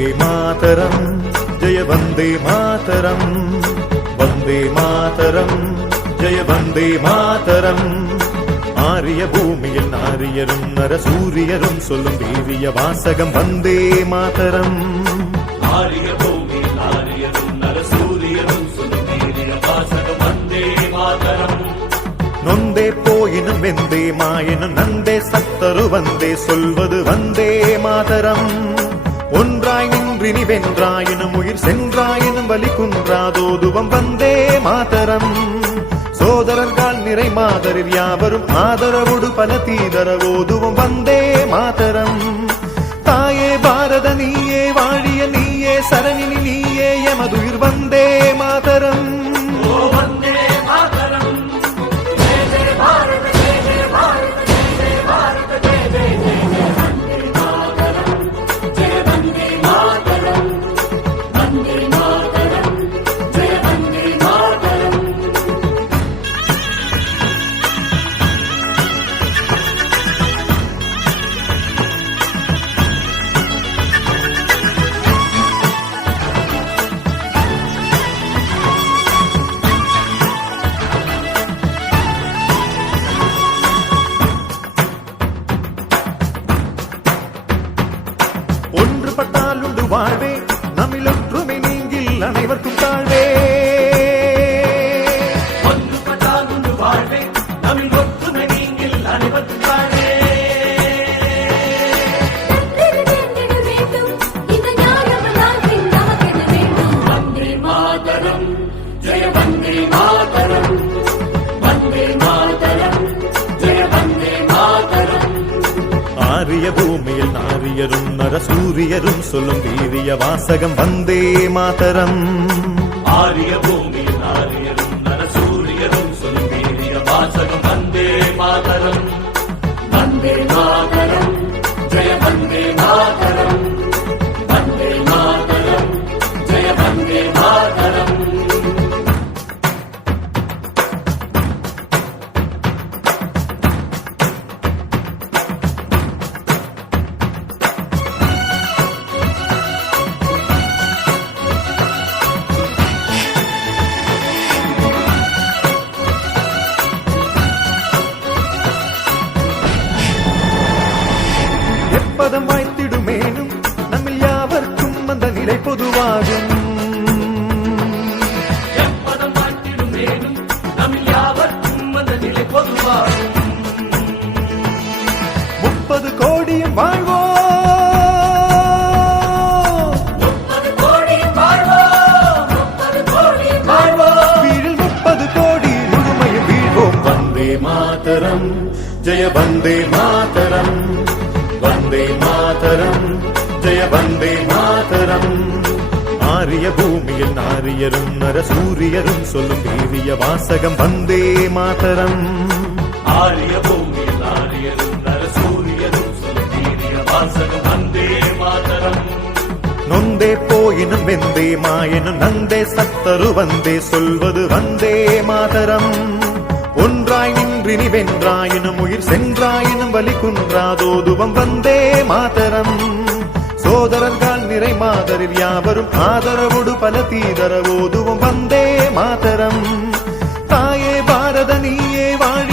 वन्दे मातरम् जय वन्दे मातरम् वन्दे मातरम् जय वन्दे मातरम् ஆரிய பூமியில் நாரியரும் நரசூரியரும் சொல்லும் வீரிய வாசகம் வந்தே மாதரம் ஆரிய பூமியில் நாரியரும் நரசூரியரும் சொல்லும் வீரிய வாசகம் வந்தே மாதரம் நொந்தே போயினும் வெந்தே மாயினும் நந்தே சத்தரு வந்தே சொல்வது வந்தே மாதரம் ஒன்றாய் நின்றினி வென்றாயினும் உயிர் சென்றாயினும் வலி குன்றாதோதுவம் வந்தே மாதரம் சோதரர்கள் நிறை மாதரில் யாவரும் ஆதரவோடு பல தீதரவோதுவம் வந்தே மாதரம் தாயே பாரத நீயே வாழிய நீயே சரணினி நீயே எமதுயிர் வந்தே மாதரம் வந்தே மாதரம் ஜெய ஜெய பாரத ஜெய ஜெய பாரத ஜெய ஜெய பாரத ஜெய ஜெய வந்தே மாதரம் ஜெய வந்தே மாதரம் வந்தே மாதரம் ஜெய வந்தே மாதரம் ஒன்றுபட்டால் உண்டு வாழ்வே நம்மில் ஒற்றுமை நீங்கில் அனைவருக்கும் தாழ்வே ஒன்றுபட்டால் உண்டு வாழ்வே நம்மில் ஒற்றுமை நீங்கில் அனைவருக்கும் தாழ்வே வந்தே மாதரம் ஜெய வந்தே மாதரம் வந்தே மாதரம் ஜெய வந்தே மாதரம் ஆரிய பூமியில் நாரியரும் நரசூரியரும் சொல்லும் வீரிய வாசகம் வந்தே மாதரம் ஆரிய பூமியில் நாரியரும் நரசூரியரும் சொல்லும் வீரிய வாசகம் வந்தே மாதரம் வந்தே மாதரம் ஜெய வந்தே மாதரம் வந்தே மாதரம் ஜெய வந்தே மாதரம் எப்பதம் வாய்த்திடுமேனும் நம்மில் யாவர்க்கும் அந்த நிலை பொதுவாகும் எப்பதம் வாட்டிடும் வேணும் நம்மில் யாவர்க்கும் அந்த நிலை பொதுவாகும் 30 கோடியும் வாழ்வோ 30 கோடி வாழ்வோம் 30 கோடி வாழ்வோம் வீழில் 30 கோடி முழுமையும் வீழ்வோம் வந்தே மாதரம் ஜெய வந்தே மாதரம் வந்தே மாதரம் ஜெய வந்தே மாதரம் ஆரிய பூமியில் நாரியரும் நரசூரியரும் சொல்லும் வீரிய வாசகம் வந்தே மாதரம் ஆரிய பூமியில் நாரியரும் நரசூரியரும் சொல்லும் வீரிய வாசகம் வந்தே மாதரம் நொந்தே போயினும் வெந்தே மாயினும் நந்தே சத்தரு வந்தே சொல்வது வந்தே மாதரம் ஒன்றாய் நின்றினி வென்றாயினும் உயிர் சென்றாயினும் வலி குன்றாதோதுவம் வந்தே மாதரம் சோதரர்கள் நிறை மாதரில் யாவரும் ஆதரவோடு பல தீதரவோதுவம் வந்தே மாதரம் தாயே பாரத நீயே வாழி